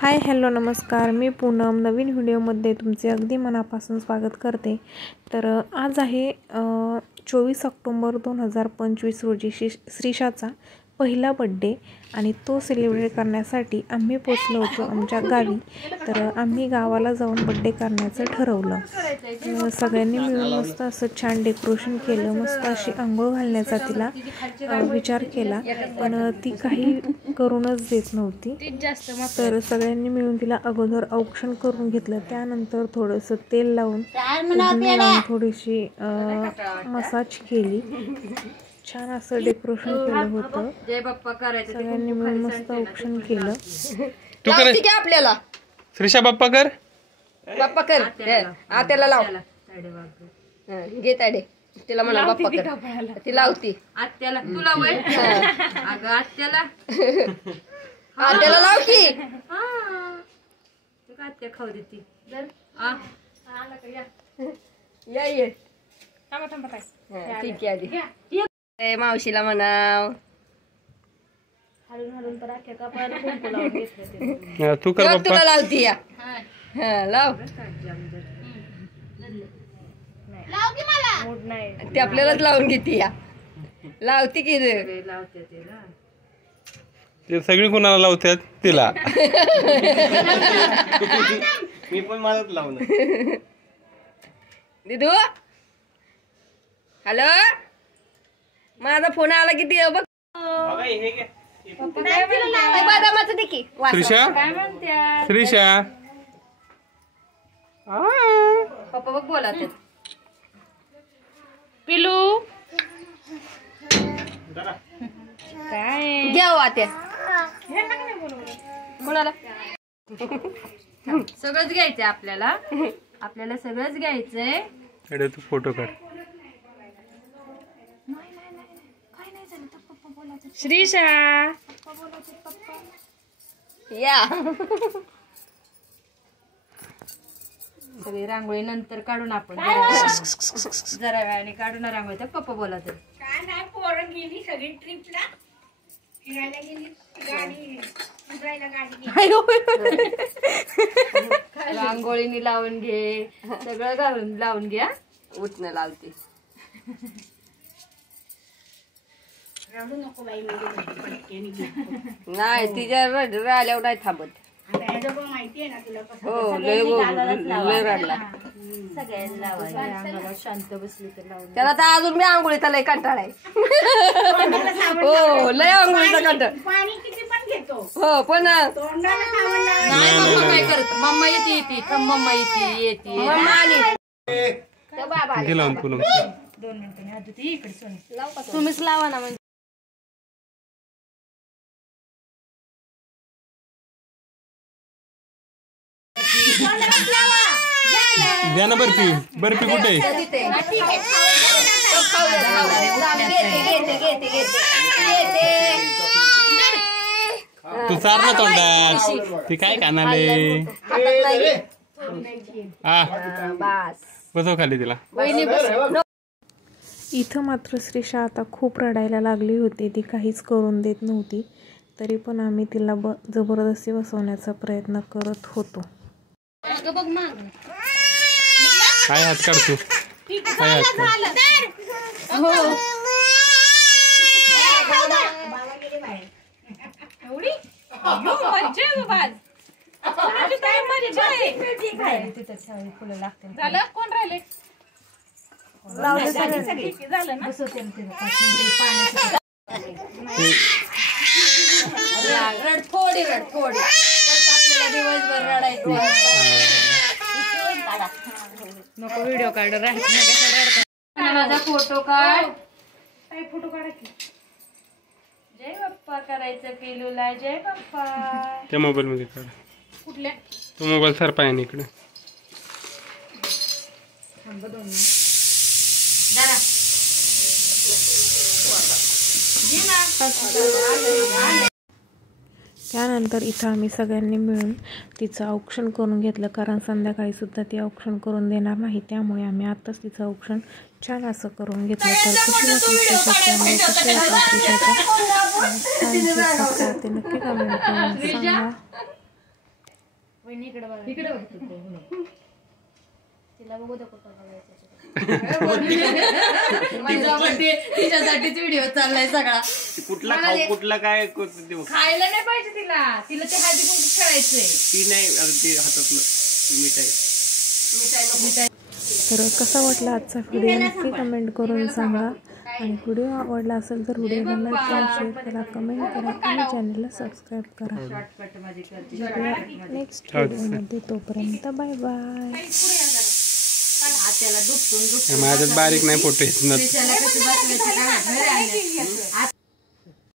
Hi hello नमस्कार, मी पूनम नवीन व्हिडिओमध्ये तुमचे अगदी मनापासून स्वागत करते। तर आज आहे 24 ऑक्टोबर 2025 रोजी श्रीषाचा पहिला बर्थडे आणि तो सेलिब्रेट करण्यासाठी आम्ही पोचलो होतो आमच्या गावी। तर आम्ही गावाला जाऊन बर्थडे करण्याचं ठरवलं। सगळ्यांनी मिळून मस्त असं छान डेकोरेशन केलं, मस्त अशी अंघोळ घालण्याचा तिला विचार केला, पण ती काही करूनच देत नव्हती। तर सगळ्यांनी मिळून तिला अगोदर औक्षण करून घेतलं, त्यानंतर थोडंसं तेल लावून थोडीशी मसाज केली, छान असं डेकोरेशन केलं होतं। सगळ्यांनी मिळून मस्त औक्षण केलं। तू कर की आपल्याला श्रीषा बाप्पा कर आत्याला लाव घे ताडे तिला म्हणा बाप्पा कर ती लावती आत्याला तुला वय अगं आत्याला लाव की आत्या खाऊ देती ये ठीक आहे आधी मावशीला म्हणाव तू कर तुला लावती या लाव ते आपल्यालाच लावून घेते या लावती की ते सगळी कोणाला लावतात तिला मी पण माझ्यात लावलं दिदू हॅलो माझा फोन आला किती बघ बदामाचं दे की श्रीषा श्रीषा पप्पा बघ बोला पिलू काय घ्या आत्या कोणाला सगळंच घ्यायचंय आपल्याला सगळंच घ्यायचंय। तू फोटो काढ श्रीषा या सगळी रांगोळी नंतर काढून आपण जरा वेळाने काढून रांगोळी तर पप्पा बोला तर काय नाही पोरं गेली सगळी ट्रिपला फिरायला गेली गाडी फिरायला गाडी रांगोळीनी लावून घे सगळं घालून लावून घ्या उठणं लावते रडू नको बाई नाही तिच्या राहिल्यावर नाही थांबत माहिती आहे ना तुला हो लय रडला शांत बसली तर लावून त्याला तर अजून मी आंघोळीचा लय कंटाळा आहे हो लय आंघोळीचा कंटाळा पाणी किती पण घेतो हो पण तोंडाला सावण नाही मम्मा काय करत मम्मा येते मम्मा येते गेला पूनम 2 मिनिटांनी आधी ती इकडे सोन तुम्हीच लावा ना म्हणजे द्या ना बर्फी बर्फी कुठे तू चार ना तोंडात ती काय कानाले बसव खाली तिला। इथं मात्र श्रीषा आता खूप रडायला लागली होती, ती काहीच करून देत नव्हती, तरी पण आम्ही तिला जबरदस्ती बसवण्याचा प्रयत्न करत होतो। काय हात काढतो काय हात काढ कोण राहिले रड थोडी आपल्याला दिवसभर रडायचं नको व्हिडिओ काढ माझा फोटो काढ फोटो काढा की जय बाप्पा करायचं पिलूला जय बाप्पा त्या मोबाईल मध्ये काढ कुठल्या तो मोबाईल सरपा आहे इकडे त्यानंतर इथं आम्ही सगळ्यांनी मिळून तिचं औक्षण करून घेतलं, कारण संध्याकाळी सुद्धा ती औक्षण करून देणार नाही, त्यामुळे आम्ही आत्ताच तिचं औक्षण छान असं करून घेतलं। तर कशी वाटली ते नक्की कमेंट करून सांगा। इकडे बघ. तिला बघू दे कुठं बघायचं. तिच्यासाठीच व्हिडिओ चाललाय सगळा. कुठला खाऊ कुठला काय देऊ खायला नाही पाहिजे तिला ते हळदी कुंकू खेळायचंय. ती नाही ते हातातलं मिठाई. तर कसा वाटला आजचा व्हिडिओ नक्की कमेंट करून सांगा आणि व्हिडिओ आवडला असेल तर व्हिडिओला लाईक करा, शेअर करा, कमेंट करा आणि चॅनलला सबस्क्राईब करा. नेक्स्ट व्हिडिओमध्ये तोपर्यंत बाय बाय. त्याला दुखून माझ्यात बारीक नाही फोटो येत ना. कशी बसवायची काय